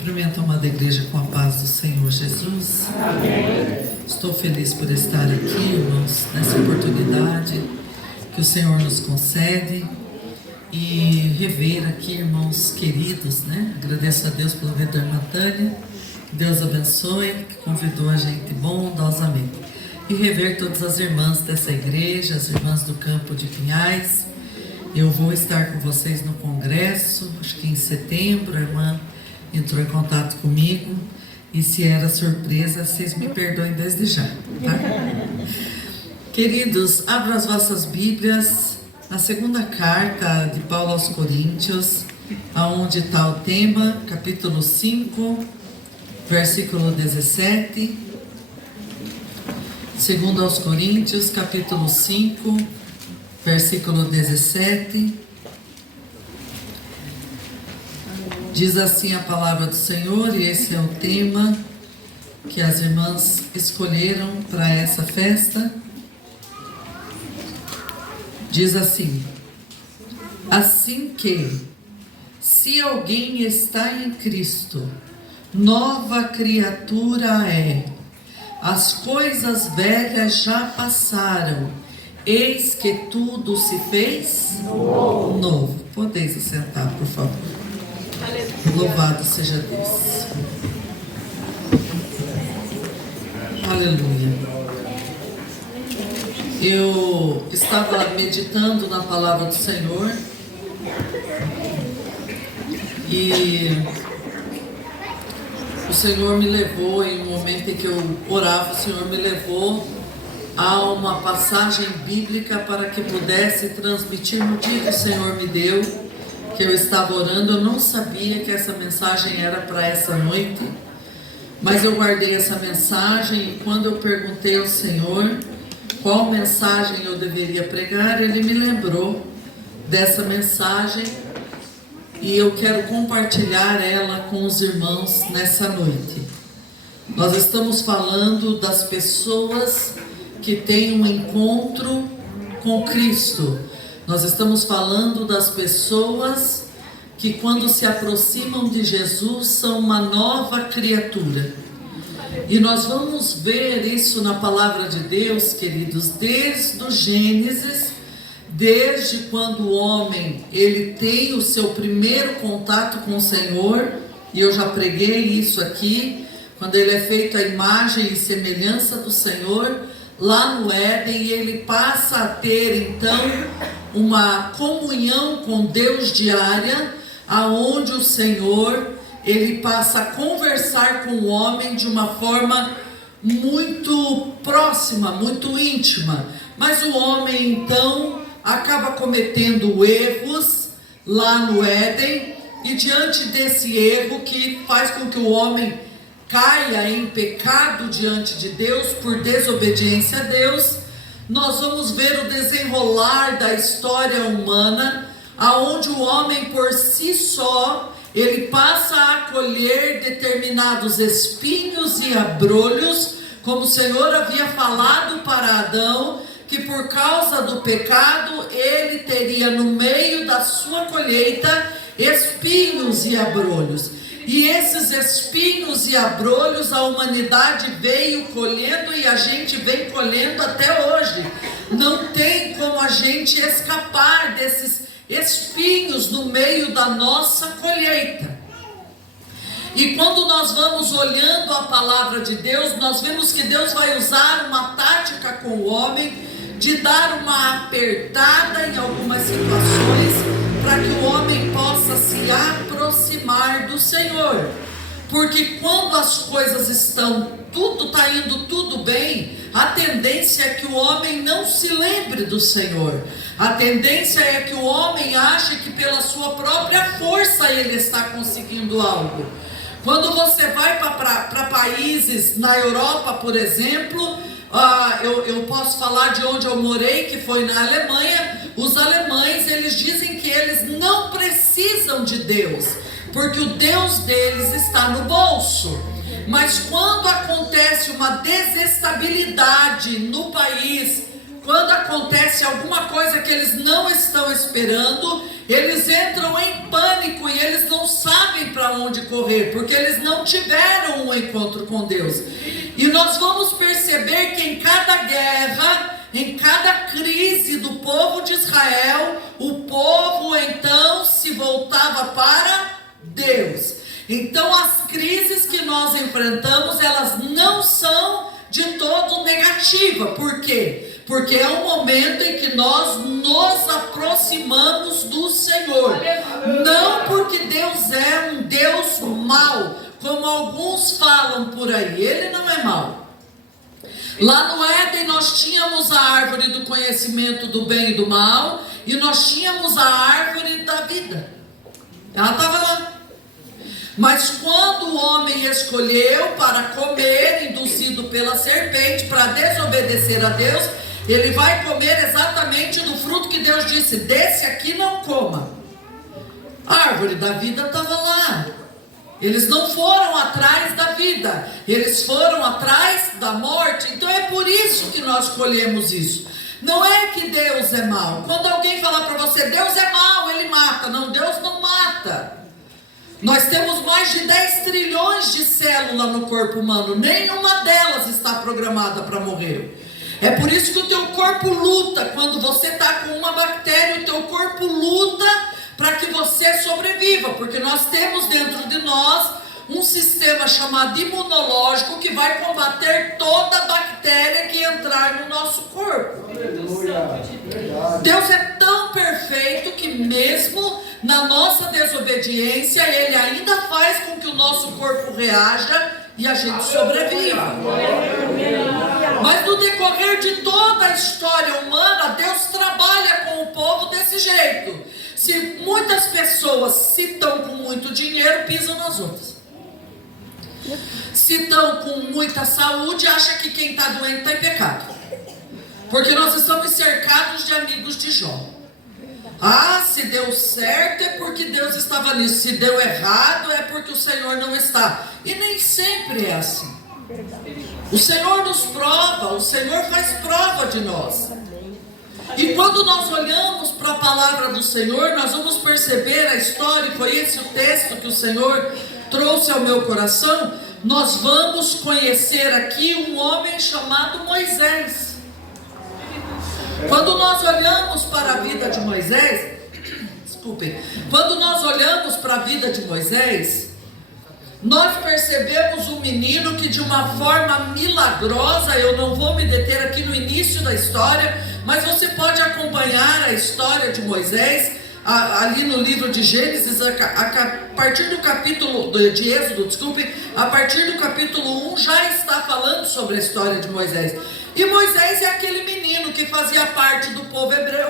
Cumprimento a amada igreja com a paz do Senhor Jesus. Amém. Estou feliz por estar aqui, irmãos, nessa oportunidade que o Senhor nos concede e rever aqui, irmãos queridos, né? Agradeço a Deus pela vida da irmã Tânia, que Deus abençoe, que convidou a gente bondosamente. E rever todas as irmãs dessa igreja, as irmãs do campo de Pinhais. Eu vou estar com vocês no congresso, acho que em setembro. A irmã entrou em contato comigo, e se era surpresa, vocês me perdoem desde já, tá? Queridos, abram as vossas Bíblias, na segunda carta de Paulo aos Coríntios, aonde está o tema, capítulo 5, versículo 17. Segundo aos Coríntios, capítulo 5, versículo 17. Diz assim a palavra do Senhor, e esse é o tema que as irmãs escolheram para essa festa. Diz assim: assim que, se alguém está em Cristo, nova criatura é. As coisas velhas já passaram, eis que tudo se fez novo. Podeis assentar, por favor. Louvado seja Deus. Aleluia. Eu estava meditando na palavra do Senhor e o Senhor me levou, em um momento em que eu orava, o Senhor me levou a uma passagem bíblica para que pudesse transmitir no dia que o Senhor me deu, que eu estava orando. Eu não sabia que essa mensagem era para essa noite, mas eu guardei essa mensagem, e quando eu perguntei ao Senhor qual mensagem eu deveria pregar, Ele me lembrou dessa mensagem, e eu quero compartilhar ela com os irmãos nessa noite. Nós estamos falando das pessoas que têm um encontro com Cristo. Nós estamos falando das pessoas que, quando se aproximam de Jesus, são uma nova criatura. E nós vamos ver isso na palavra de Deus, queridos, desde o Gênesis, desde quando o homem ele tem o seu primeiro contato com o Senhor, e eu já preguei isso aqui, quando ele é feito à imagem e semelhança do Senhor, lá no Éden, e ele passa a ter então uma comunhão com Deus diária, aonde o Senhor ele passa a conversar com o homem de uma forma muito próxima, muito íntima. Mas o homem então acaba cometendo erros lá no Éden, e diante desse erro que faz com que o homem caia em pecado diante de Deus por desobediência a Deus, nós vamos ver o desenrolar da história humana, aonde o homem por si só, ele passa a colher determinados espinhos e abrolhos, como o Senhor havia falado para Adão, que por causa do pecado, ele teria no meio da sua colheita espinhos e abrolhos. E esses espinhos e abrolhos a humanidade veio colhendo, e a gente vem colhendo até hoje. Não tem como a gente escapar desses espinhos no meio da nossa colheita. E quando nós vamos olhando a palavra de Deus, nós vemos que Deus vai usar uma tática com o homem, de dar uma apertada em algumas situações, para que o homem possa se aproximar do Senhor. Porque quando as coisas estão, tudo está indo tudo bem, a tendência é que o homem não se lembre do Senhor. A tendência é que o homem ache que pela sua própria força ele está conseguindo algo. Quando você vai para países na Europa, por exemplo, eu posso falar de onde eu morei, que foi na Alemanha. Os alemães, eles dizem que eles não precisam de Deus, porque o Deus deles está no bolso. Mas quando acontece uma desestabilidade no país, quando acontece alguma coisa que eles não estão esperando, eles entram em pânico e eles não sabem para onde correr, porque eles não tiveram um encontro com Deus. E nós vamos perceber que em cada guerra, em cada crise do povo de Israel, o povo então se voltava para Deus. Então as crises que nós enfrentamos, elas não são de todo negativas. Por quê? Porque é um momento em que nós nos aproximamos do Senhor. Não porque Deus é um Deus mau, como alguns falam por aí. Ele não é mau. Lá no Éden nós tínhamos a árvore do conhecimento do bem e do mal, e nós tínhamos a árvore da vida. Ela estava lá. Mas quando o homem escolheu para comer, induzido pela serpente, para desobedecer a Deus, ele vai comer exatamente do fruto que Deus disse: desse aqui não coma. A árvore da vida estava lá. Eles não foram atrás da vida, eles foram atrás da morte. Então é por isso que nós colhemos isso. Não é que Deus é mau. Quando alguém falar para você, Deus é mau, ele mata. Não, Deus não mata. Nós temos mais de 10 trilhões de células no corpo humano. Nenhuma delas está programada para morrer. É por isso que o teu corpo luta. Quando você está com uma bactéria, o teu corpo luta para que você sobreviva. Porque nós temos dentro de nós um sistema chamado imunológico que vai combater toda bactéria que entrar no nosso corpo. Deus é tão perfeito que mesmo na nossa desobediência, Ele ainda faz com que o nosso corpo reaja e a gente sobreviva. Mas no decorrer de toda a história humana, Deus trabalha com o povo desse jeito. Se muitas pessoas, se estão com muito dinheiro, pisam nas outras. Se estão com muita saúde, acham que quem está doente está em pecado. Porque nós estamos cercados de amigos de Jó. Ah, se deu certo é porque Deus estava nisso. Se deu errado é porque o Senhor não está. E nem sempre é assim. O Senhor nos prova, o Senhor faz prova de nós. E quando nós olhamos para a palavra do Senhor, nós vamos perceber a história, e foi esse o texto que o Senhor trouxe ao meu coração. Nós vamos conhecer aqui um homem chamado Moisés. Quando nós olhamos para a vida de Moisés, quando nós olhamos para a vida de Moisés, nós percebemos um menino que de uma forma milagrosa, eu não vou me deter aqui no início da história, mas você pode acompanhar a história de Moisés, ali no livro de Gênesis, a partir do capítulo, de Êxodo, a partir do capítulo 1 já está falando sobre a história de Moisés. E Moisés é aquele menino que fazia parte do povo hebreu.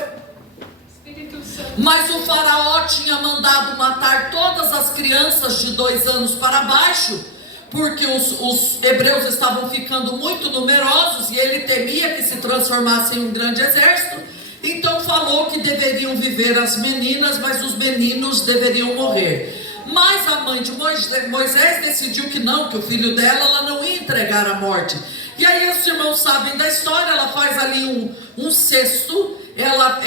Mas o faraó tinha mandado matar todas as crianças de 2 anos para baixo, porque os hebreus estavam ficando muito numerosos e ele temia que se transformasse em um grande exército. Então falou que deveriam viver as meninas, mas os meninos deveriam morrer. Mas a mãe de Moisés decidiu que não, que o filho dela, ela não ia entregar à morte. E aí os irmãos sabem da história, ela faz ali um cesto, ela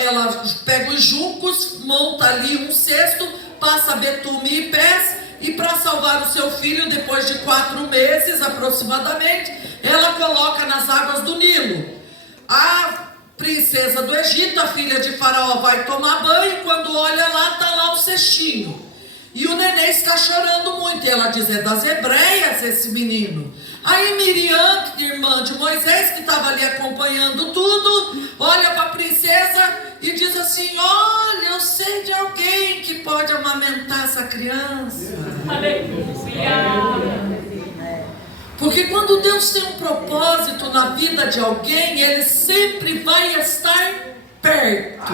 pega os juncos, monta ali um cesto, passa betume e pés, e para salvar o seu filho, depois de 4 meses aproximadamente, ela coloca nas águas do Nilo. A princesa do Egito, a filha de Faraó, vai tomar banho, quando olha lá, está lá o cestinho. E o neném está chorando muito, e ela diz: é das hebreias esse menino. Aí Miriam, irmã de Moisés, que estava ali acompanhando tudo, olha para a princesa e diz assim: olha, eu sei de alguém que pode amamentar essa criança. Aleluia. Porque quando Deus tem um propósito na vida de alguém, Ele sempre vai estar perto.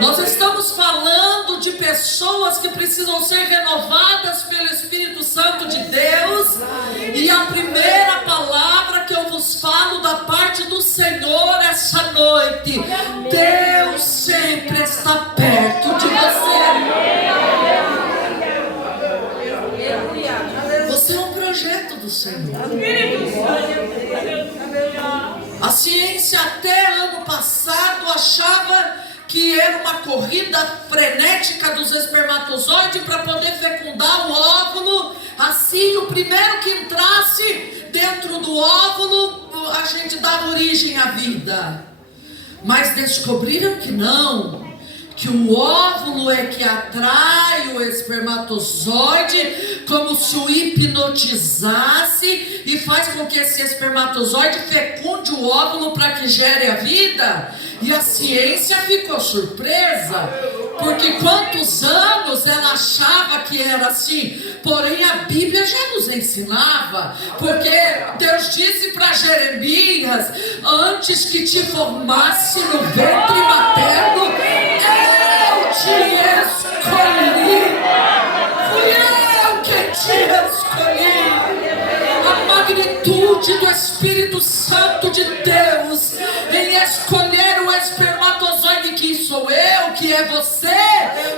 Nós estamos falando de pessoas que precisam ser renovadas pelo Espírito Santo de Deus. E a primeira palavra que eu vos falo da parte do Senhor essa noite: Deus sempre está perto de você. Você é um projeto do Senhor. A ciência até ano passado achava que era uma corrida frenética dos espermatozoides para poder fecundar o óvulo. Assim, o primeiro que entrasse dentro do óvulo, a gente dava origem à vida. Mas descobriram que não, que o óvulo é que atrai o espermatozoide, como se o hipnotizasse, e faz com que esse espermatozoide fecunde o óvulo para que gere a vida. E a ciência ficou surpresa, porque quantos anos ela achava que era assim. Porém a Bíblia já nos ensinava, porque Deus disse para Jeremias: antes que te formasse no ventre materno, eu te escolhi. Fui eu quem te escolhi. A magnitude do Espírito Santo de Deus em escolher o espermatozoide, que sou eu, que é você,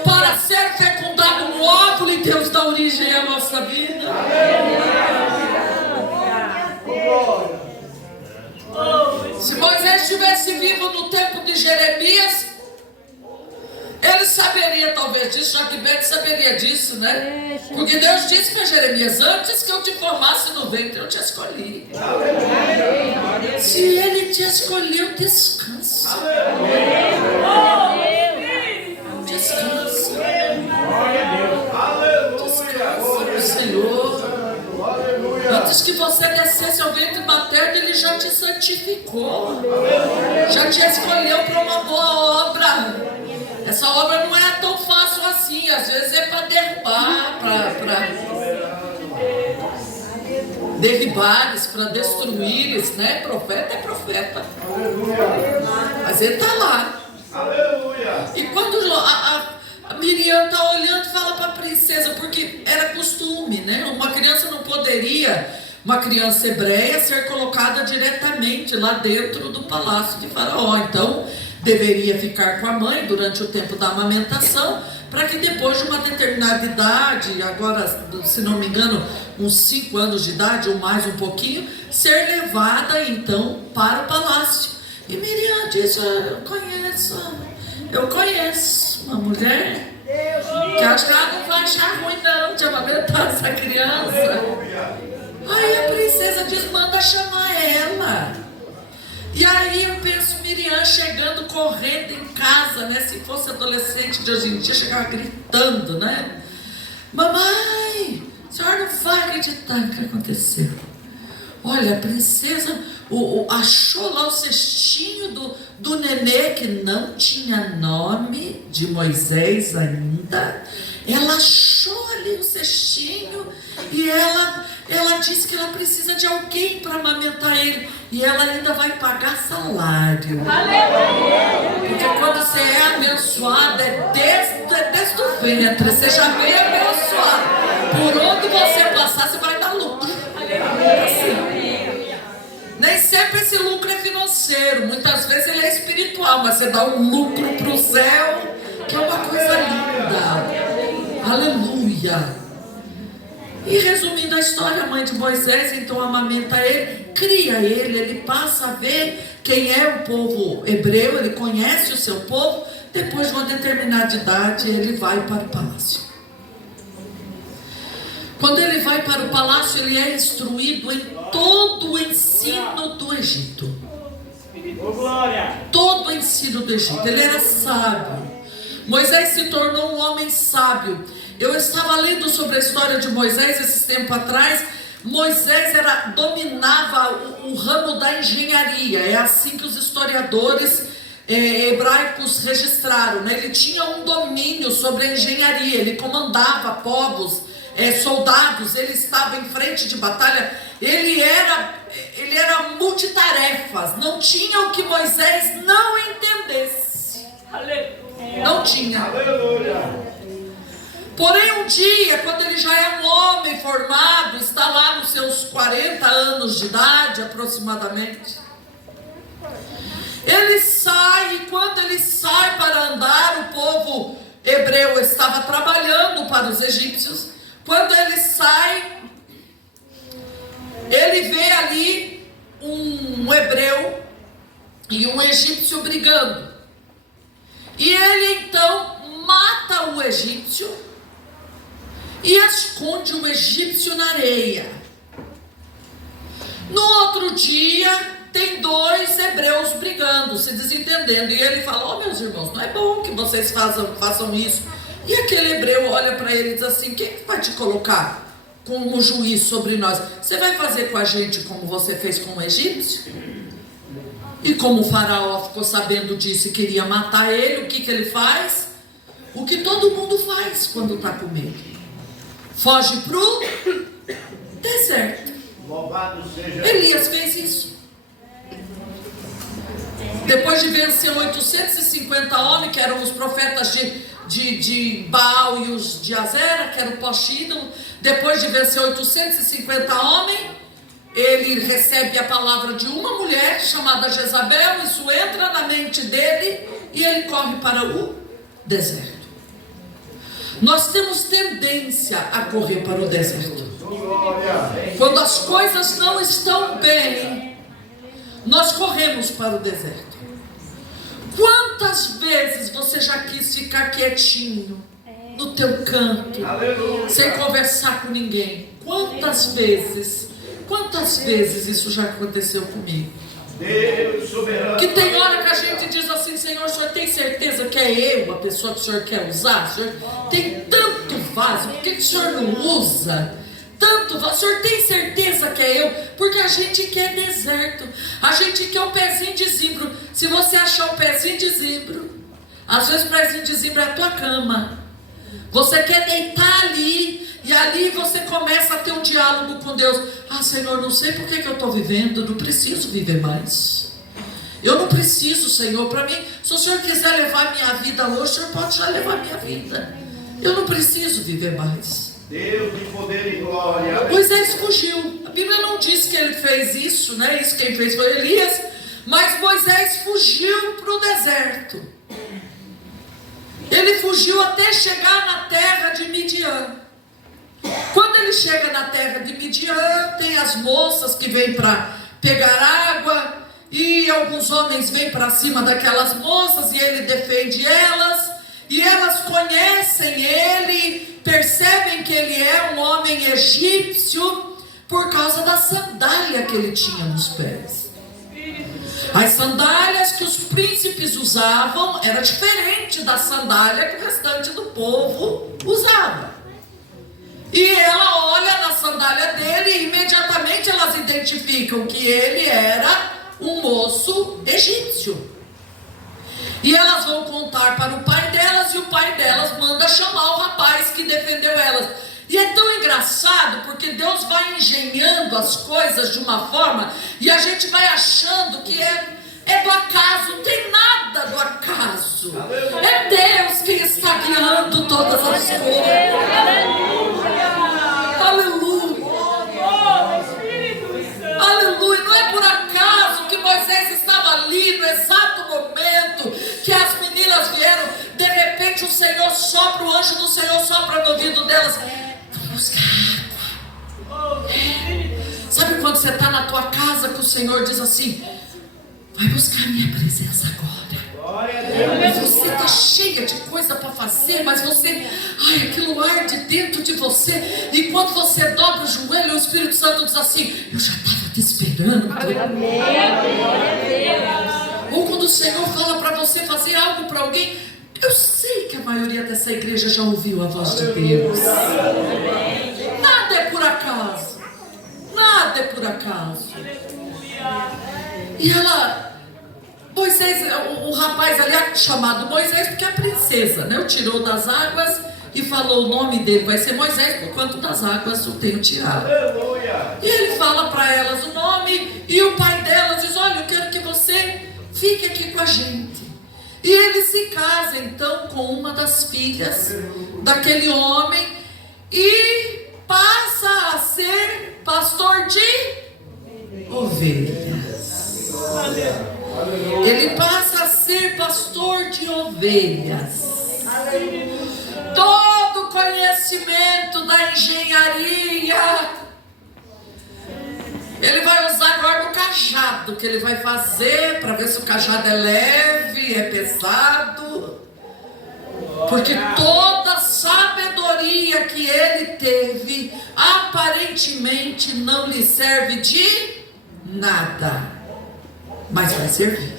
para ser fecundado no óvulo, e Deus dá origem à nossa vida. Se Moisés estivesse vivo no tempo de Jeremias, ele saberia talvez disso, já que Bete saberia disso, né? Porque Deus disse para Jeremias: antes que eu te formasse no ventre, eu te escolhi. Se ele te escolheu, descansa. Descansa. Descansa no Senhor. Antes que você descesse ao ventre materno, ele já te santificou. Já te escolheu para uma boa obra. Essa obra não é tão fácil assim, às vezes é para derrubar, para derribares, para destruires, né? Profeta é profeta. Mas ele está lá. E quando a Miriam está olhando, fala para a princesa, porque era costume, né? Uma criança não poderia, uma criança hebreia, ser colocada diretamente lá dentro do palácio de Faraó. Então deveria ficar com a mãe durante o tempo da amamentação, para que depois de uma determinada idade, agora, se não me engano, uns 5 anos de idade ou mais um pouquinho, ser levada então para o palácio. E Miriam disse: eu conheço uma mulher que acho que ela não vai achar ruim não de amamentar essa criança. Aí a princesa diz: manda chamar ela. E aí eu penso Miriam chegando, correndo em casa, né? Se fosse adolescente de hoje em dia, chegava gritando, né? Mamãe, a senhora não vai acreditar no que aconteceu. Olha, a princesa achou lá o cestinho do nenê, que não tinha nome de Moisés ainda. Ela achou ali o cestinho e ela disse que ela precisa de alguém para amamentar ele. E ela ainda vai pagar salário. Porque quando você é abençoada, é desde o ventre, você já vem abençoado. Por onde você passar, você vai dar lucro. Assim. Nem sempre esse lucro é financeiro, muitas vezes ele é espiritual, mas você dá um lucro para o céu, que é uma coisa linda. Aleluia. E resumindo a história, a mãe de Moisés então amamenta ele, cria ele, ele passa a ver quem é o povo hebreu, ele conhece o seu povo. Depois de uma determinada idade, ele vai para o palácio. Quando ele vai para o palácio, ele é instruído em todo o ensino do Egito. Todo o ensino do Egito, ele era sábio. Moisés se tornou um homem sábio. Eu estava lendo sobre a história de Moisés esses tempos atrás. Moisés dominava o ramo da engenharia. É assim que os historiadores hebraicos registraram, né? Ele tinha um domínio sobre a engenharia. Ele comandava povos, soldados. Ele estava em frente de batalha. Ele era multitarefas. Não tinha o que Moisés não entendesse. Não tinha. Aleluia. Porém um dia, quando ele já é um homem formado, está lá nos seus 40 anos de idade aproximadamente, ele sai, e quando ele sai para andar, o povo hebreu estava trabalhando para os egípcios. Quando ele sai, ele vê ali um hebreu e um egípcio brigando. E ele então mata o egípcio e esconde o egípcio na areia. No outro dia, tem dois hebreus brigando, se desentendendo. E ele fala: meus irmãos, não é bom que vocês façam isso. E aquele hebreu olha para ele e diz assim: quem vai te colocar como juiz sobre nós? Você vai fazer com a gente como você fez com o egípcio? E como o faraó ficou sabendo disso e queria matar ele, o que ele faz? O que todo mundo faz quando está com medo: foge para o deserto. Elias fez isso. Depois de vencer 850 homens, que eram os profetas de Baal e os de Azera, que eram o pós-ídolo, depois de vencer 850 homens, ele recebe a palavra de uma mulher chamada Jezabel. Isso entra na mente dele e ele corre para o deserto. Nós temos tendência a correr para o deserto. Quando as coisas não estão bem, nós corremos para o deserto. Quantas vezes você já quis ficar quietinho no teu canto, sem conversar com ninguém? Quantas vezes isso já aconteceu comigo? Que tem hora que a gente diz assim: Senhor, o Senhor tem certeza que é eu a pessoa que o Senhor quer usar? O Senhor tem tanto vaso, por que o Senhor não usa tanto vaso? O Senhor tem certeza que é eu? Porque a gente quer deserto, a gente quer um pezinho de zimbro. Se você achar um pezinho de zimbro, às vezes o pezinho de zimbro é a tua cama. Você quer deitar ali, e ali você começa a ter um diálogo com Deus. Senhor, não sei por que eu estou vivendo, não preciso viver mais. Eu não preciso, Senhor, para mim, se o Senhor quiser levar a minha vida hoje, o Senhor pode já levar a minha vida. Eu não preciso viver mais. Deus de poder e glória. Moisés fugiu. A Bíblia não diz que ele fez isso, né? Isso quem fez foi Elias. Mas Moisés fugiu para o deserto. Ele fugiu até chegar na terra de Midian. Quando ele chega na terra de Midian, tem as moças que vêm para pegar água, e alguns homens vêm para cima daquelas moças, e ele defende elas, e elas conhecem ele, percebem que ele é um homem egípcio, por causa da sandália que ele tinha nos pés. As sandálias que os príncipes usavam era diferente da sandália que o restante do povo usava. E ela olha na sandália dele e imediatamente elas identificam que ele era um moço egípcio. E elas vão contar para o pai delas, e o pai delas manda chamar o rapaz que defendeu elas. E é tão engraçado, porque Deus vai engenhando as coisas de uma forma, e a gente vai achando que é do acaso. Não tem nada do acaso. É Deus quem está guiando todas as coisas. Aleluia. Aleluia. Não é por acaso que Moisés estava ali no exato momento que as meninas vieram. De repente o Senhor sopra, o anjo do Senhor sopra no ouvido delas: buscar água. Sabe quando você está na tua casa que o Senhor diz assim: vai buscar a minha presença agora. E você está cheia de coisa para fazer, mas você, aquilo arde dentro de você. E quando você dobra o joelho, o Espírito Santo diz assim: eu já estava te esperando. Ou quando o Senhor fala para você fazer algo para alguém. Eu sei que a maioria dessa igreja já ouviu a voz de Deus. Nada é por acaso. Nada é por acaso. E Moisés, o rapaz ali chamado Moisés, porque é a princesa, né? O tirou das águas e falou: o nome dele vai ser Moisés, por quanto das águas o tenho tirado. E ele fala para elas o nome, e o pai delas diz: olha, eu quero que você fique aqui com a gente. E ele se casa então com uma das filhas daquele homem e passa a ser pastor de ovelhas. Ele passa a ser pastor de ovelhas. Todo o conhecimento da engenharia ele vai usar agora no cachorro. cajado que ele vai fazer para ver se o cajado é leve, é pesado. Porque toda sabedoria que ele teve, aparentemente não lhe serve de nada, mas vai servir.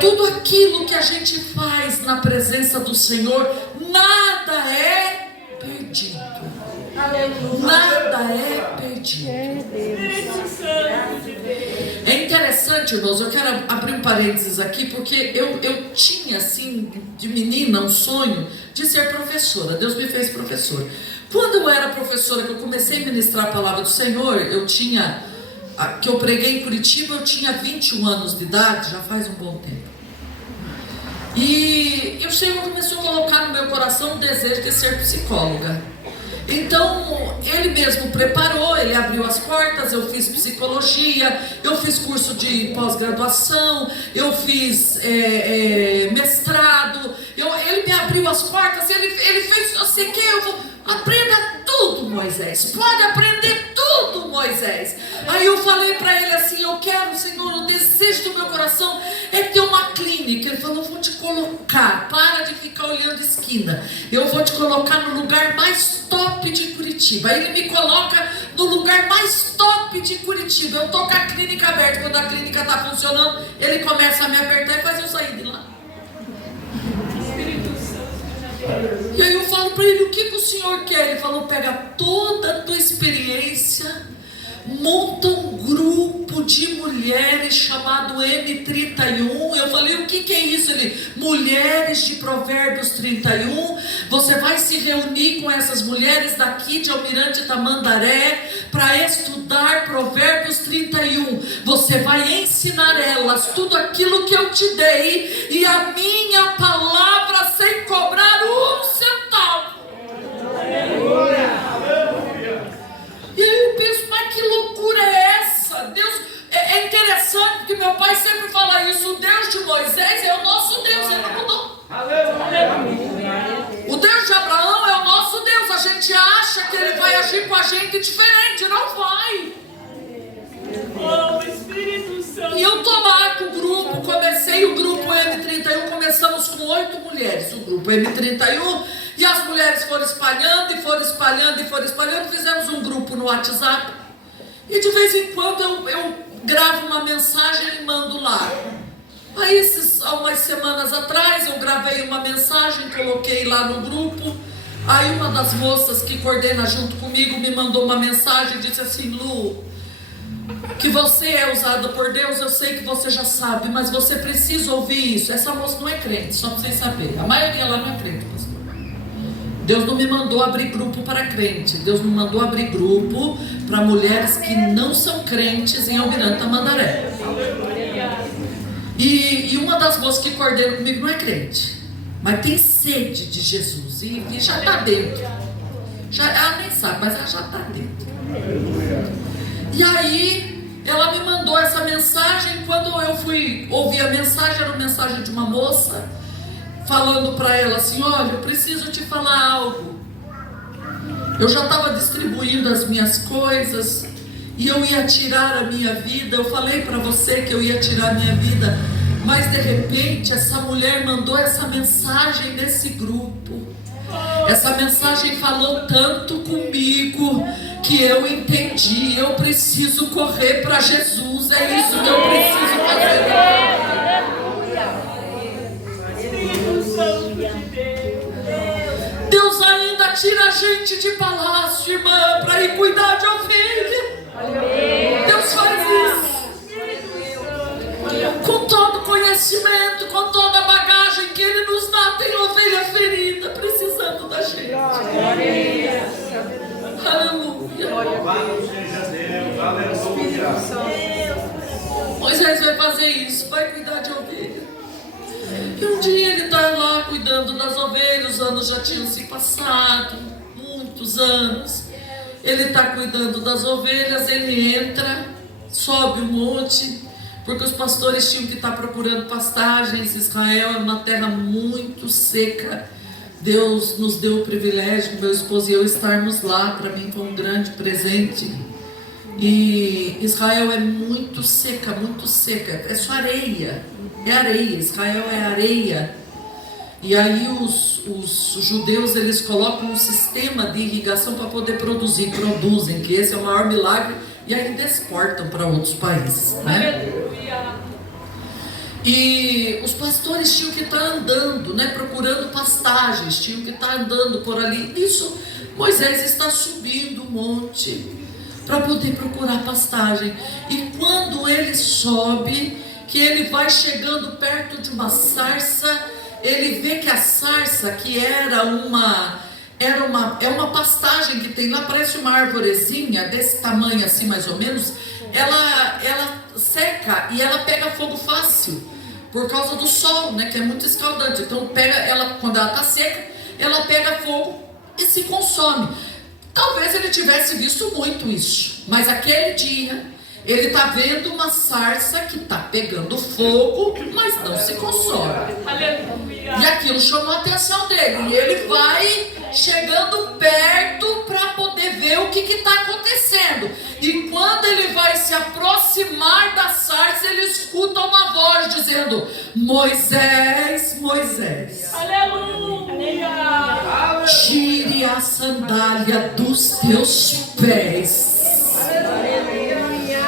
Tudo aquilo que a gente faz na presença do Senhor, nada é perdido. Nada é perdido. É interessante, irmãos, eu quero abrir um parênteses aqui, porque eu tinha, assim, de menina, um sonho de ser professora. Deus me fez professora. Quando eu era professora, que eu comecei a ministrar a palavra do Senhor, que eu preguei em Curitiba, eu tinha 21 anos de idade, já faz um bom tempo. E o Senhor começou a colocar no meu coração o desejo de ser psicóloga. Então, Ele mesmo preparou, Ele abriu as portas, eu fiz psicologia, eu fiz curso de pós-graduação, eu fiz mestrado, Ele me abriu as portas, Ele fez, você quer, aprenda tudo, Moisés, pode aprender tudo, Moisés. Aí eu falei para ele assim, eu quero, Senhor, o desejo do meu coração é ter uma clínica. Ele falou, eu vou te colocar, para de ficar olhando esquina, eu vou te colocar no lugar mais top de Curitiba. Aí ele me coloca no lugar mais top de Curitiba, eu estou com a clínica aberta, quando a clínica está funcionando, ele começa a me apertar e faz eu sair de lá. E aí eu falo para ele, o que o Senhor quer? Ele falou, pega toda a tua experiência, monta um grupo de mulheres chamado M31. Eu falei, o que é isso? Ele, mulheres de Provérbios 31. Você vai se reunir com essas mulheres daqui de Almirante Tamandaré para estudar Provérbios 31. Você vai ensinar elas tudo aquilo que eu te dei e a minha palavra sem cobrar um centavo. E aí eu penso, mas que loucura é essa? Deus, é interessante porque meu pai sempre fala isso, o Deus de Moisés é o nosso Deus, ele não mudou. O Deus de Abraão é o nosso Deus, a gente acha que ele vai agir com a gente diferente, não vai. E eu tô lá com o grupo, comecei o grupo M31, começamos com 8 mulheres, o grupo M31, e as mulheres foram espalhando, e foram espalhando, e foram espalhando, fizemos um grupo no WhatsApp, e de vez em quando eu gravo uma mensagem e mando lá. Aí, há umas semanas atrás, eu gravei uma mensagem, coloquei lá no grupo, aí uma das moças que coordena junto comigo me mandou uma mensagem e disse assim, Lu, que você é usada por Deus, eu sei que você já sabe, mas você precisa ouvir isso. Essa moça não é crente, só para vocês saberem, a maioria lá não é crente, pastor. Deus não me mandou abrir grupo para crente, Deus me mandou abrir grupo para mulheres que não são crentes em Almirante Tamandaré. E uma das moças que coordena comigo não é crente, mas tem sede de Jesus e já está dentro. Ela nem sabe, mas ela já está dentro. E aí ela me mandou essa mensagem. Quando eu fui ouvir a mensagem, era uma mensagem de uma moça falando para ela assim, olha, eu preciso te falar algo. Eu já estava distribuindo as minhas coisas e eu ia tirar a minha vida. Eu falei para você que eu ia tirar a minha vida, mas de repente essa mulher mandou essa mensagem nesse grupo. Essa mensagem falou tanto comigo que eu entendi, eu preciso correr para Jesus, é isso que eu preciso fazer. Deus ainda tira a gente de palácio, irmã, para ir cuidar de ovelha. Deus faz isso. Com todo conhecimento, com toda a bagagem que Ele nos dá, tem ovelha ferida, precisando da gente. Aleluia. Louvado seja Deus, aleluia. Moisés vai fazer isso, vai cuidar de ovelha. E um dia ele está lá cuidando das ovelhas, os anos já tinham se passado, muitos anos. Ele está cuidando das ovelhas, ele entra, sobe o monte, porque os pastores tinham que estar procurando pastagens. Israel é uma terra muito seca. Deus nos deu o privilégio, meu esposo e eu, estarmos lá. Para mim foi um grande presente. E Israel é muito seca, é só areia, é areia, Israel é areia. E aí os judeus, eles colocam um sistema de irrigação para poder produzem, que esse é o maior milagre, e ainda exportam para outros países, né? E os pastores tinham que estar andando, né, procurando pastagens, tinham que estar andando por ali. Isso, Moisés está subindo o monte para poder procurar pastagem. E quando ele sobe, que ele vai chegando perto de uma sarça, ele vê que a sarça, que é uma pastagem que tem lá, parece uma arvorezinha desse tamanho assim mais ou menos, ela seca e ela pega fogo fácil, por causa do sol, né, que é muito escaldante. Então quando ela está seca, ela pega fogo e se consome. Talvez ele tivesse visto muito isso, mas aquele dia ele está vendo uma sarça que está pegando fogo, mas não se consome. E aquilo chamou a atenção dele. E ele vai chegando perto para poder ver o que está acontecendo. E quando ele vai se aproximar da sarça, ele escuta uma voz dizendo: Moisés, Moisés, tire a sandália dos teus pés.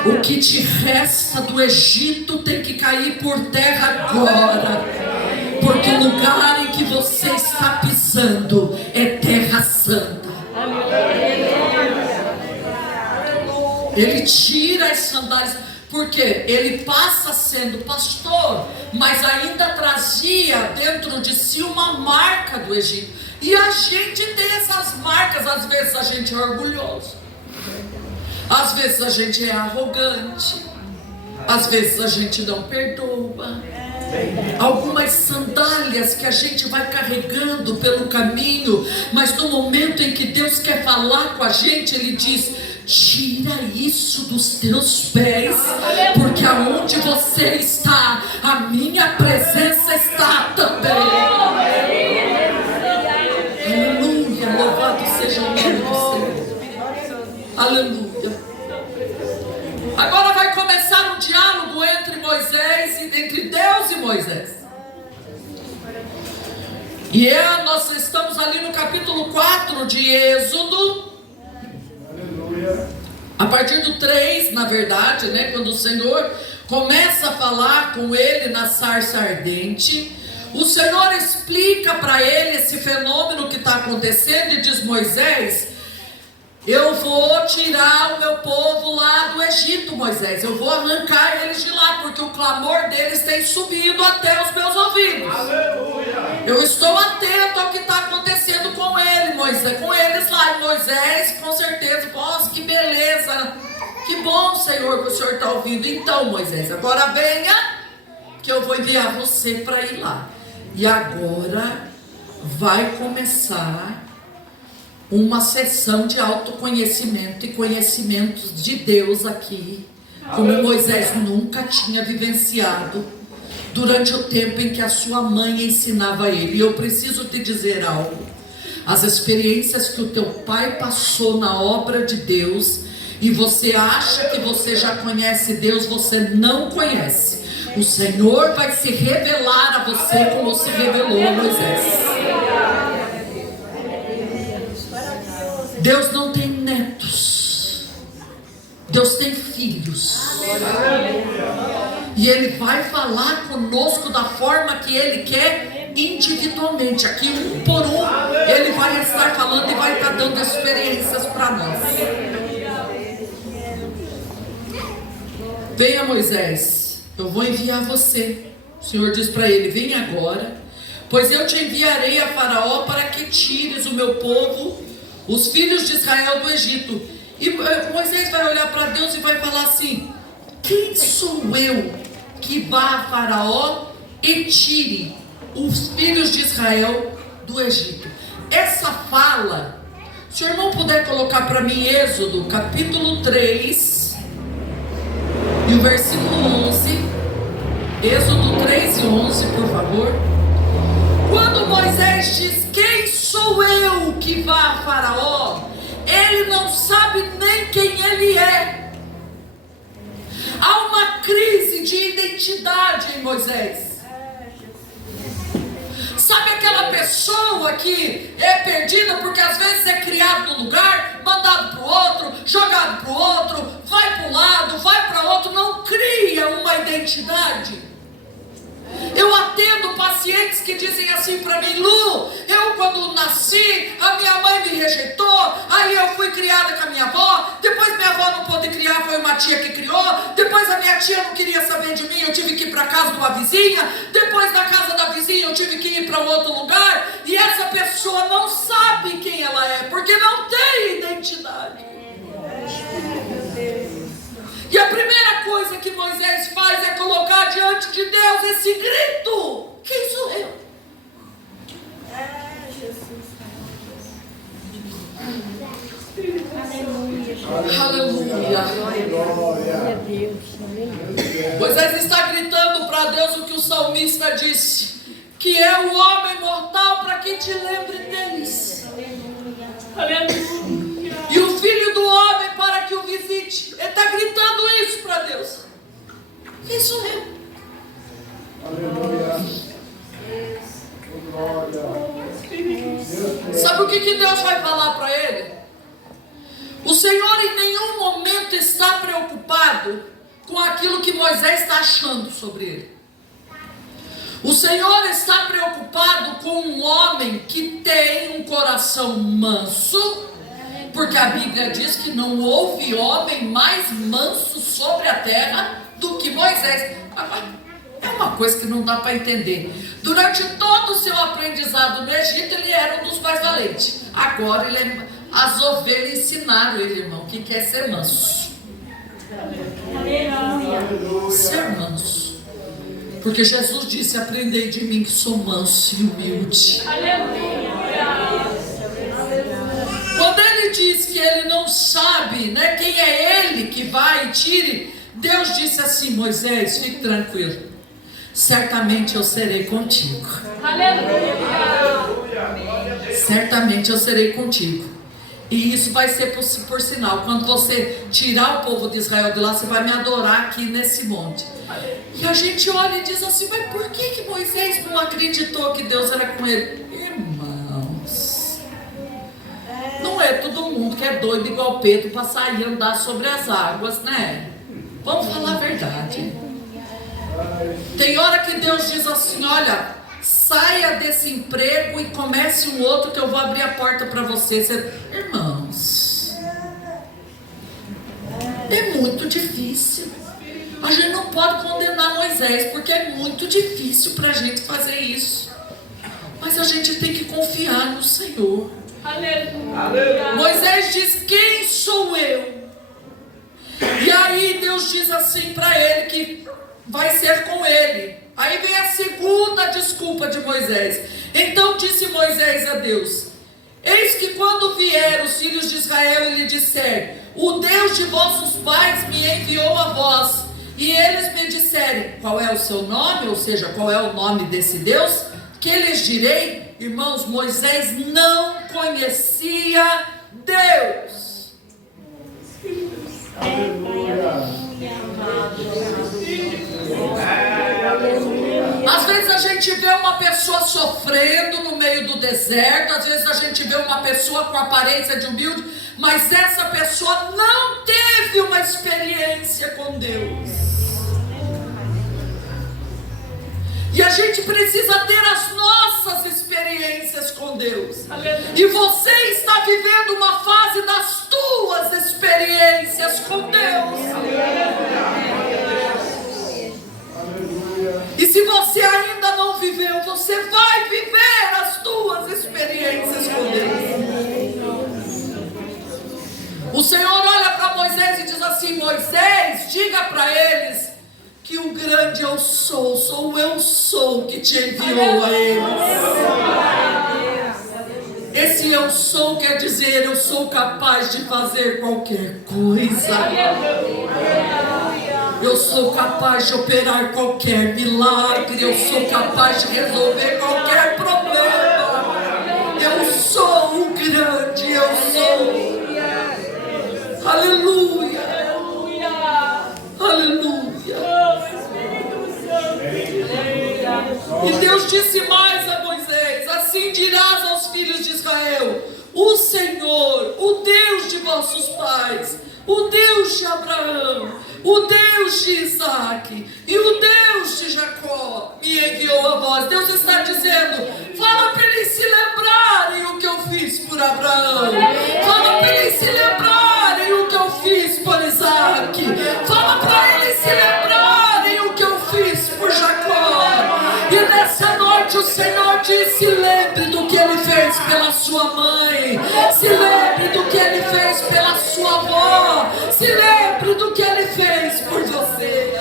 O que te resta do Egito tem que cair por terra agora, porque o lugar em que você está pisando é terra santa. Ele tira as sandálias, porque ele passa sendo pastor, mas ainda trazia dentro de si uma marca do Egito. E a gente tem essas marcas. Às vezes a gente é orgulhoso, às vezes a gente é arrogante, às vezes a gente não perdoa. Algumas sandálias que a gente vai carregando pelo caminho, mas no momento em que Deus quer falar com a gente, Ele diz: tira isso dos teus pés, porque aonde você está, a minha presença está também. Aleluia, louvado seja o nome do Senhor. Aleluia. Agora vai começar um diálogo entre Deus e Moisés. E nós estamos ali no capítulo 4 de Êxodo. A partir do 3, na verdade, né, quando o Senhor começa a falar com ele na sarça ardente, o Senhor explica para ele esse fenômeno que está acontecendo e diz: Moisés, eu vou tirar o meu povo lá do Egito, Moisés. Eu vou arrancar eles de lá, porque o clamor deles tem subido até os meus ouvidos. Aleluia. Eu estou atento ao que está acontecendo com ele, Moisés, com eles lá. E Moisés, com certeza, nossa, que beleza, que bom, Senhor, que o Senhor está ouvindo. Então, Moisés, agora venha, que eu vou enviar você para ir lá. E agora vai começar uma sessão de autoconhecimento e conhecimentos de Deus aqui, como Moisés nunca tinha vivenciado durante o tempo em que a sua mãe ensinava ele. E eu preciso te dizer algo: as experiências que o teu pai passou na obra de Deus, e você acha que você já conhece Deus, você não conhece. O Senhor vai se revelar a você como se revelou a Moisés. Deus não tem netos, Deus tem filhos. E Ele vai falar conosco da forma que Ele quer, individualmente. Aqui, um por um, Ele vai estar falando e vai estar dando experiências para nós. Venha, Moisés, eu vou enviar você. O Senhor diz para ele: vem agora, pois eu te enviarei a Faraó para que tires o meu povo, os filhos de Israel, do Egito. E Moisés vai olhar para Deus e vai falar assim: quem sou eu que vá a Faraó e tire os filhos de Israel do Egito? Essa fala, se o irmão puder colocar para mim Êxodo capítulo 3 e o versículo 11. Êxodo 3 e 11, por favor. Quando Moisés diz: quem sou eu que vá a Faraó? Ele não sabe nem quem ele é. Há uma crise de identidade em Moisés. Sabe aquela pessoa que é perdida porque às vezes é criado num lugar, mandado para o outro, jogado para o outro, vai para um lado, vai para outro, não cria uma identidade? Eu atendo pacientes que dizem assim para mim: Lu, eu quando nasci, a minha mãe me rejeitou, aí eu fui criada com a minha avó, depois minha avó não pôde criar, foi uma tia que criou, depois a minha tia não queria saber de mim, eu tive que ir para casa de uma vizinha, depois na casa da vizinha eu tive que ir para um outro lugar, e essa pessoa não sabe quem ela é, porque não tem identidade. E a primeira coisa que Moisés faz é colocar diante de Deus esse grito: quem sou eu? Aleluia. Moisés está gritando para Deus o que o salmista disse: que é o homem mortal para que te lembre deles. E o filho do homem para que o visite. Ele está gritando isso para Deus. Quem sou eu? Aleluia. Sabe o que Deus vai falar para ele? O Senhor em nenhum momento está preocupado com aquilo que Moisés está achando sobre ele. O Senhor está preocupado com um homem que tem um coração manso, porque a Bíblia diz que não houve homem mais manso sobre a terra do que Moisés. É uma coisa que não dá para entender. Durante todo o seu aprendizado no Egito, ele era um dos mais valentes. Agora as ovelhas ensinaram ele, irmão, o que é ser manso. Ser manso. Porque Jesus disse: aprendei de mim que sou manso e humilde. Quando ele diz que ele não sabe, né, quem é ele que vai e tire, Deus disse assim: Moisés, fique tranquilo, certamente eu serei contigo. Certamente eu serei contigo. E isso vai ser por sinal, quando você tirar o povo de Israel de lá, você vai me adorar aqui nesse monte. E a gente olha e diz assim: mas por que Moisés não acreditou que Deus era com ele? Irmãos, não é todo mundo que é doido igual Pedro para sair e andar sobre as águas, né? Vamos falar a verdade. Tem hora que Deus diz assim: olha, saia desse emprego e comece um outro que eu vou abrir a porta para você. Irmãos, é muito difícil. A gente não pode condenar Moisés, porque é muito difícil para a gente fazer isso. Mas a gente tem que confiar no Senhor. Aleluia. Moisés diz: quem sou eu? E aí Deus diz assim para ele que vai ser com ele. Aí vem a segunda desculpa de Moisés. Então disse Moisés a Deus: eis que quando vier os filhos de Israel e lhe disser: o Deus de vossos pais me enviou a vós, e eles me disserem: qual é o seu nome? Ou seja, qual é o nome desse Deus? Que lhes direi? Irmãos, Moisés não conhecia Deus. Às vezes a gente vê uma pessoa sofrendo no meio do deserto, às vezes a gente vê uma pessoa com aparência de humilde, mas essa pessoa não teve uma experiência com Deus. E a gente precisa ter as nossas experiências com Deus. E você está vivendo uma fase das tuas experiências com Deus. E se você ainda não viveu, você vai viver as tuas experiências com Deus. O Senhor olha para Moisés e diz assim: Moisés, diga para eles que o grande eu sou o eu sou que te enviou a eles. Esse eu sou quer dizer: eu sou capaz de fazer qualquer coisa. Eu sou capaz de operar qualquer milagre. Eu sou capaz de resolver qualquer problema. Eu sou o grande eu sou. Aleluia. Aleluia. Senhor, o Deus de vossos pais, o Deus de Abraão, o Deus de Isaac e o Deus de Jacó me enviou a vós. Deus está dizendo: fala para eles se lembrarem o que eu fiz por Abraão, fala para eles se lembrarem o que eu fiz por Isaac, fala para eles se lembrarem o que eu fiz por Jacó. E nessa noite o Senhor diz: se lembre do que Ele fez pela sua mãe, se lembre do que Ele fez pela sua avó, se lembre do que Ele fez por você.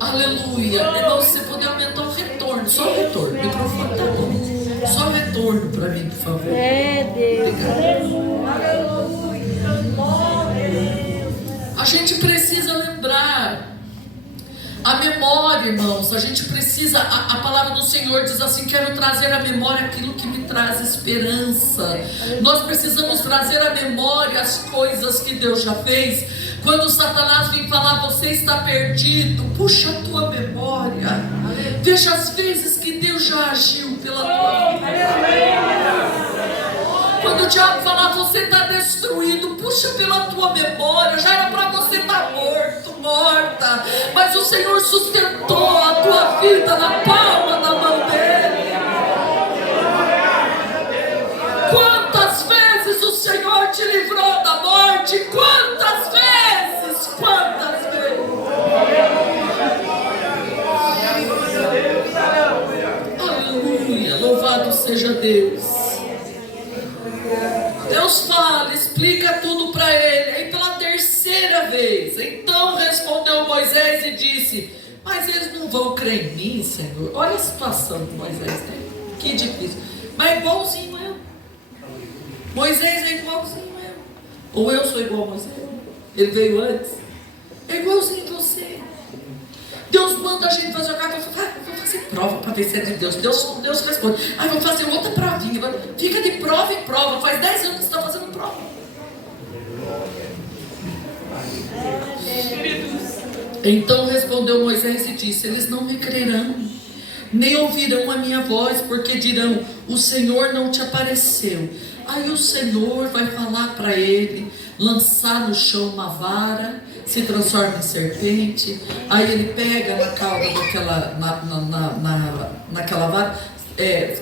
Aleluia. Irmão, se você puder aumentar o retorno, só o retorno, o microfone tá bom, só o retorno para mim, por favor. A gente precisa lembrar. A memória, irmãos, a gente precisa, a palavra do Senhor diz assim: quero trazer à memória aquilo que me traz esperança. Nós precisamos trazer à memória as coisas que Deus já fez. Quando Satanás vem falar: você está perdido, puxa a tua memória, veja as vezes que Deus já agiu pela tua vida. Quando o diabo falar: você está destruído, puxa pela tua memória, já era para você estar morto, morta, mas o Senhor sustentou a tua vida na palma da mão dele. Quantas vezes o Senhor te livrou da morte? Quantas vezes? Quantas vezes? Aleluia, louvado seja Deus. Deus fala, explica tudo para ele. Aí pela terceira vez, então respondeu Moisés e disse: mas eles não vão crer em mim, Senhor. Olha a situação que Moisés tem, que difícil. Mas é igualzinho eu. Moisés é igualzinho eu. Ou eu sou igual a Moisés? Ele veio antes. É igualzinho você. Deus manda a gente fazer o carro, vou fazer prova para ver se é de Deus. Deus responde: vou fazer outra provinha. Fica de prova em prova. Faz 10 anos que você está fazendo prova. Então respondeu Moisés e disse: eles não me crerão, nem ouvirão a minha voz, porque dirão: o Senhor não te apareceu. Aí o Senhor vai falar para ele lançar no chão uma vara, se transforma em serpente. Aí ele pega na cauda naquela vara,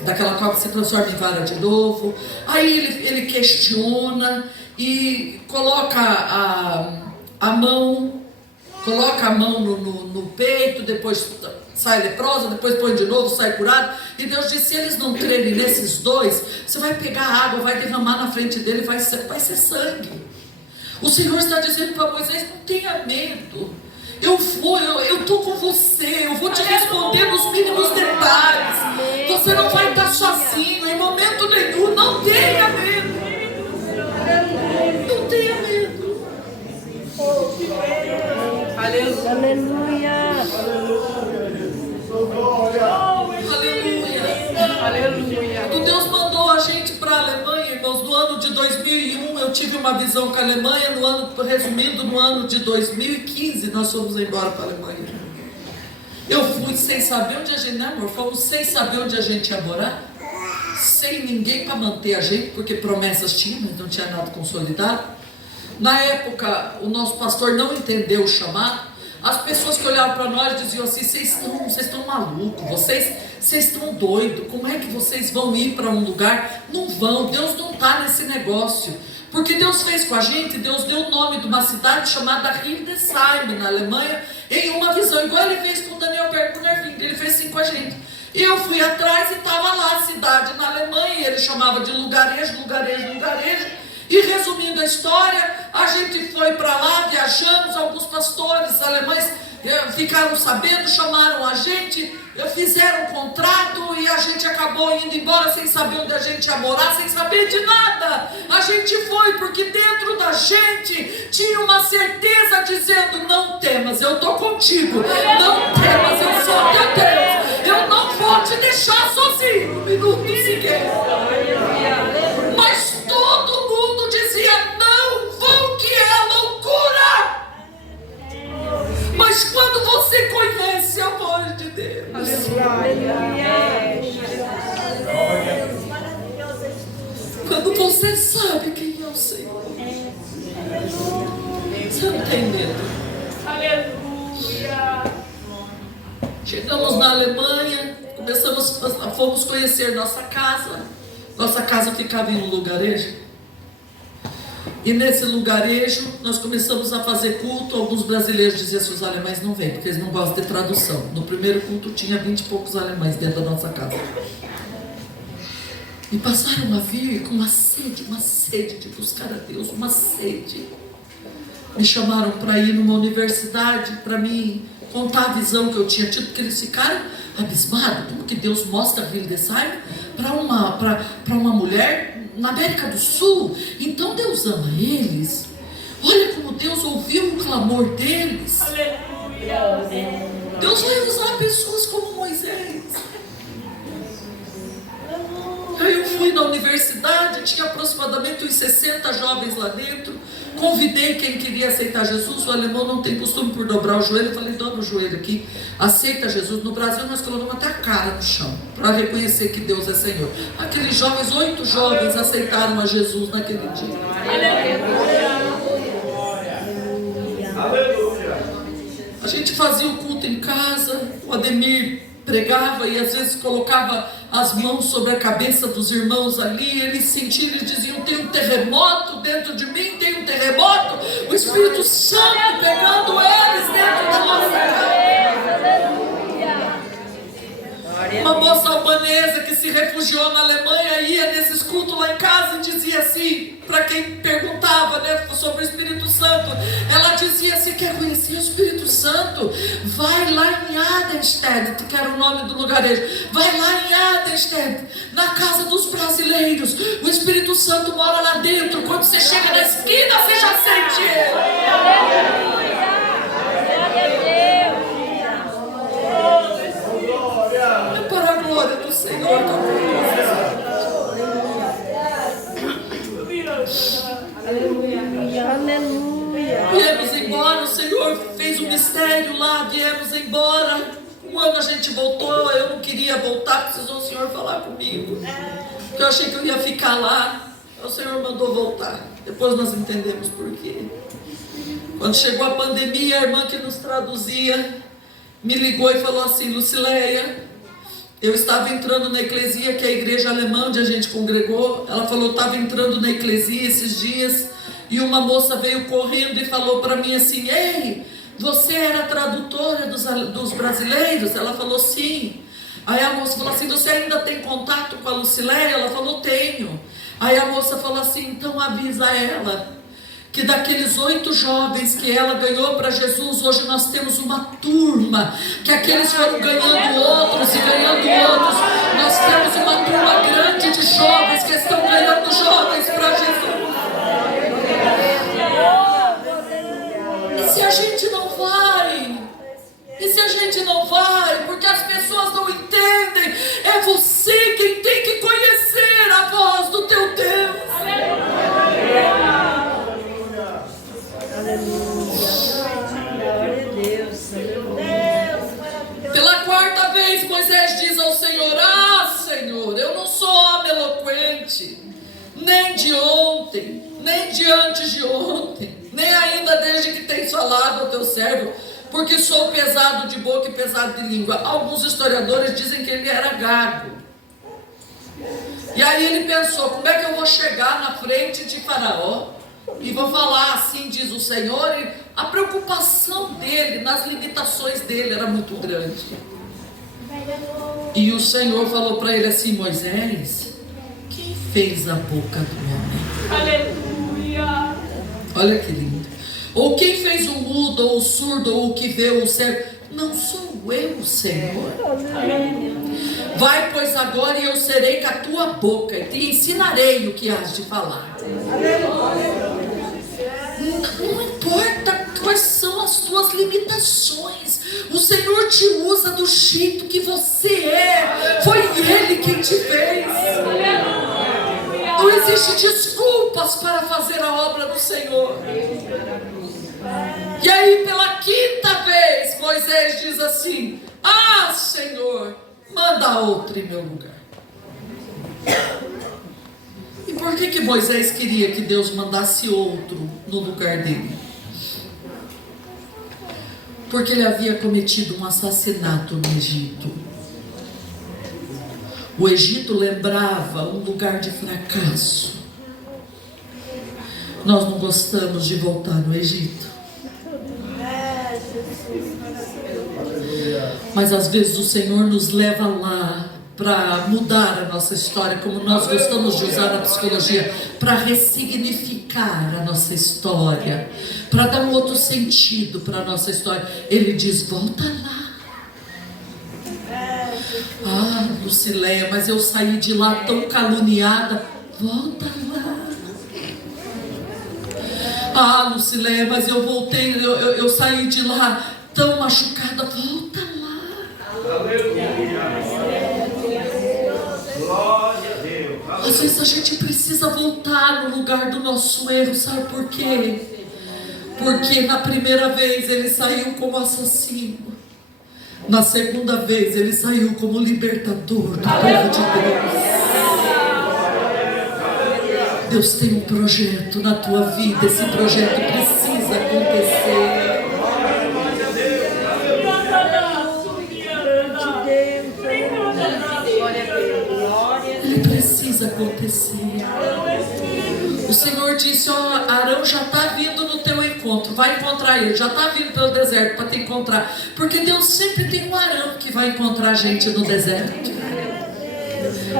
daquela cauda se transforma em vara de novo. Aí ele questiona e coloca a mão no peito, depois sai leprosa, depois põe de novo, sai curado. E Deus disse: se eles não crerem nesses dois, você vai pegar água, vai derramar na frente dele, vai ser sangue. O Senhor está dizendo para Moisés: não tenha medo, eu estou com você, eu vou te responder nos mínimos detalhes, você não vai estar sozinho em momento nenhum. Não tenha medo, não tenha medo. Aleluia. Aleluia. Quando Deus mandou a gente para a Alemanha, irmãos, no ano de 2001, eu tive uma visão com a Alemanha. Resumindo, no ano de 2015, nós fomos embora para a Alemanha. Eu fui sem saber onde a gente, né, amor? Fomos sem saber onde a gente ia morar, sem ninguém para manter a gente, porque promessas tinha, mas não tinha nada consolidado. Na época, o nosso pastor não entendeu o chamado. As pessoas que olhavam para nós diziam assim: vocês estão malucos, vocês estão doidos, como é que vocês vão ir para um lugar? Não vão, Deus não está nesse negócio. Porque Deus fez com a gente, Deus deu o nome de uma cidade chamada Hildesheim, na Alemanha, em uma visão, igual ele fez com Daniel Bergner, ele fez assim com a gente. E eu fui atrás e estava lá a cidade na Alemanha, e ele chamava de lugarejo. E resumindo a história, a gente foi para lá, viajamos, alguns pastores alemães ficaram sabendo, chamaram a gente, fizeram um contrato e a gente acabou indo embora sem saber onde a gente ia morar, sem saber de nada. A gente foi porque dentro da gente tinha uma certeza dizendo: não temas, eu estou contigo, não temas, eu sou teu Deus, eu não vou te deixar sozinho no minuto sequer. Mas todo mundo dizia: não vão, que é loucura. Mas quando você conhece a voz de Deus, você sabe quem é o Senhor. Você não tem medo. Aleluia. Chegamos na Alemanha, fomos conhecer nossa casa. Nossa casa ficava em um lugarejo. E nesse lugarejo nós começamos a fazer culto. Alguns brasileiros diziam assim: os alemães não vêm, porque eles não gostam de tradução. No primeiro culto tinha 20 e poucos alemães dentro da nossa casa. E passaram a vir com uma sede de buscar a Deus, uma sede. Me chamaram para ir numa universidade, para me contar a visão que eu tinha tido, porque eles ficaram abismados. Como que Deus mostra Hildesheim para uma mulher na América do Sul? Então Deus ama eles. Olha como Deus ouviu o clamor deles. Aleluia. Deus vai usar pessoas como Moisés. Aí eu fui na universidade, tinha aproximadamente uns 60 jovens lá dentro. Convidei quem queria aceitar Jesus. O alemão não tem costume por dobrar o joelho. Eu falei: dobra o joelho aqui, aceita Jesus. No Brasil nós colocamos até a cara no chão para reconhecer que Deus é Senhor. Aqueles jovens, 8 jovens aceitaram a Jesus naquele dia. Aleluia. A gente fazia o culto em casa. O Ademir pregava e às vezes colocava as mãos sobre a cabeça dos irmãos ali. Eles sentiam, eles diziam: tem um terremoto dentro de mim, tem um terremoto. O Espírito Santo pegando eles dentro da nossa casa. Uma moça albanesa que se refugiou na Alemanha ia nesses cultos lá em casa e dizia assim, para quem perguntava, né, sobre o Espírito Santo, ela dizia assim: quer conhecer o Espírito Santo? Vai lá em Adenstedt, que era o nome do lugarejo. Vai lá em Adenstedt, na casa dos brasileiros. O Espírito Santo mora lá dentro. Quando você chega na esquina, você já sente ele. É para a glória do Senhor. Viemos embora, o Senhor fez um mistério lá, viemos embora. Um ano a gente voltou, eu não queria voltar, precisou o Senhor falar comigo. Porque eu achei que eu ia ficar lá. O Senhor mandou voltar. Depois nós entendemos por quê. Quando chegou a pandemia, a irmã que nos traduzia me ligou e falou assim: Lucileia, eu estava entrando na eclesia, que é a igreja alemã onde a gente congregou. Ela falou: estava entrando na eclesia esses dias e uma moça veio correndo e falou para mim assim: ei, você era tradutora dos brasileiros? Ela falou: sim. Aí a moça falou assim: você ainda tem contato com a Lucileia? Ela falou: tenho. Aí a moça falou assim: então avisa ela que daqueles 8 jovens que ela ganhou para Jesus, hoje nós temos uma turma, que aqueles foram ganhando outros e ganhando outros. Nós temos uma turma grande de jovens que estão ganhando jovens para Jesus. E se a gente não vai? E se a gente não vai? Porque as pessoas não entendem. É você quem tem que conhecer a voz do teu Deus. Pela 4ª vez Moisés diz ao Senhor: ah, Senhor, eu não sou homem eloquente, nem de ontem, nem de antes de ontem, nem ainda desde que tens falado ao teu servo, porque sou pesado de boca e pesado de língua. Alguns historiadores dizem que ele era gago. E aí ele pensou: como é que eu vou chegar na frente de Faraó e vou falar assim, diz o Senhor? E a preocupação dele, nas limitações dele, era muito grande. E o Senhor falou para ele assim: Moisés, quem fez a boca do homem? Aleluia. Olha que lindo. Ou quem fez o mudo, ou o surdo, ou o que vê, ou o cego? Não sou eu, Senhor. Vai, pois, agora, e eu serei com a tua boca, e te ensinarei o que has de falar. Não importa quais são as tuas limitações, o Senhor te usa do jeito que você é. Foi Ele quem te fez. Não existe desculpas para fazer a obra do Senhor. E aí, pela 5ª vez, Moisés diz assim: ah, Senhor, manda outro em meu lugar. E por que Moisés queria que Deus mandasse outro no lugar dele? Porque ele havia cometido um assassinato no Egito. O Egito lembrava um lugar de fracasso. Nós não gostamos de voltar no Egito. Mas às vezes o Senhor nos leva lá para mudar a nossa história, como nós gostamos de usar na psicologia, para ressignificar a nossa história, para dar um outro sentido para a nossa história. Ele diz: volta lá. Ah, Lucileia, mas eu saí de lá tão caluniada. Volta lá. Ah, Lucileia, mas eu voltei, eu saí de lá tão machucada. Volta lá. Glória a Deus. Às vezes a gente precisa voltar no lugar do nosso erro. Sabe por quê? Porque na primeira vez ele saiu como assassino. Na segunda vez ele saiu como libertador do povo de Deus. Deus tem um projeto na tua vida. Esse projeto precisa acontecer. Ele precisa acontecer. O Senhor disse: ó, Arão já está vindo no teu encontro. Vai encontrar ele, já está vindo pelo deserto para te encontrar. Porque Deus sempre tem um Arão que vai encontrar a gente no deserto.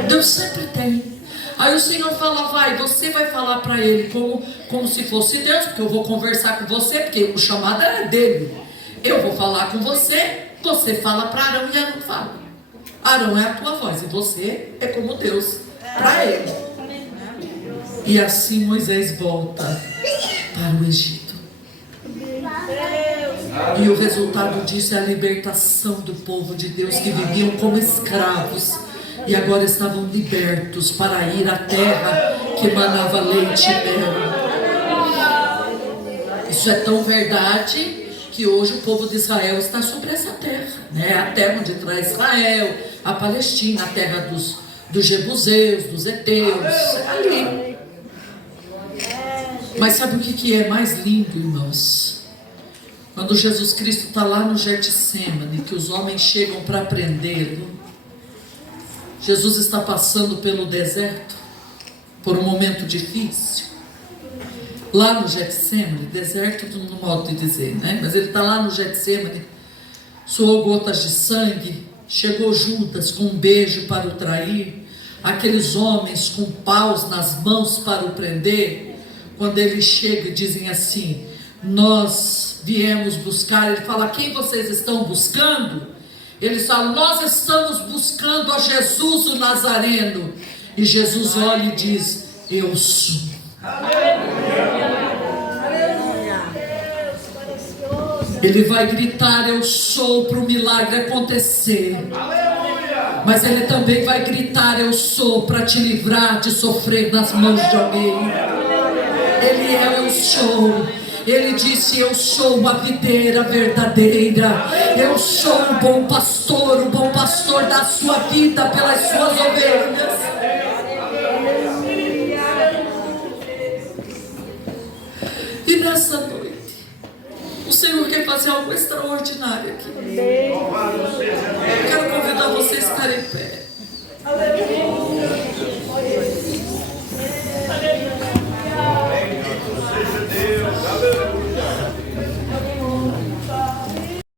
Deus sempre tem. Aí o Senhor fala: vai, você vai falar para ele como se fosse Deus, porque eu vou conversar com você, porque o chamado é dele. Eu vou falar com você, você fala para Arão e Arão fala. Arão é a tua voz e você é como Deus para ele. E assim Moisés volta para o Egito. E o resultado disso é a libertação do povo de Deus, que viviam como escravos e agora estavam libertos para ir à terra que manava leite e mel. Isso é tão verdade que hoje o povo de Israel está sobre essa terra, né? A terra onde está Israel, a Palestina, a terra dos Jebuseus, dos Heteus, ali. Mas sabe o que é mais lindo, irmãos? Quando Jesus Cristo está lá no Getsêmani, que os homens chegam para prendê-lo. Jesus está passando pelo deserto, por um momento difícil. Lá no Getsêmani, deserto no modo de dizer, né? Mas ele está lá no Getsêmani, suou gotas de sangue, chegou Judas com um beijo para o trair, aqueles homens com paus nas mãos para o prender. Quando ele chega, dizem assim: nós viemos buscar. Ele fala: quem vocês estão buscando? Eles falam: nós estamos buscando a Jesus o Nazareno. E Jesus olha e diz: eu sou. Ele vai gritar: eu sou, para o milagre acontecer. Mas ele também vai gritar: eu sou, para te livrar de sofrer nas mãos de alguém. Ele é o sou. Ele disse: eu sou a videira verdadeira. Eu sou o bom pastor da sua vida pelas suas ovelhas. E nessa noite, o Senhor quer fazer algo extraordinário aqui. Eu quero convidar vocês a estarem em pé.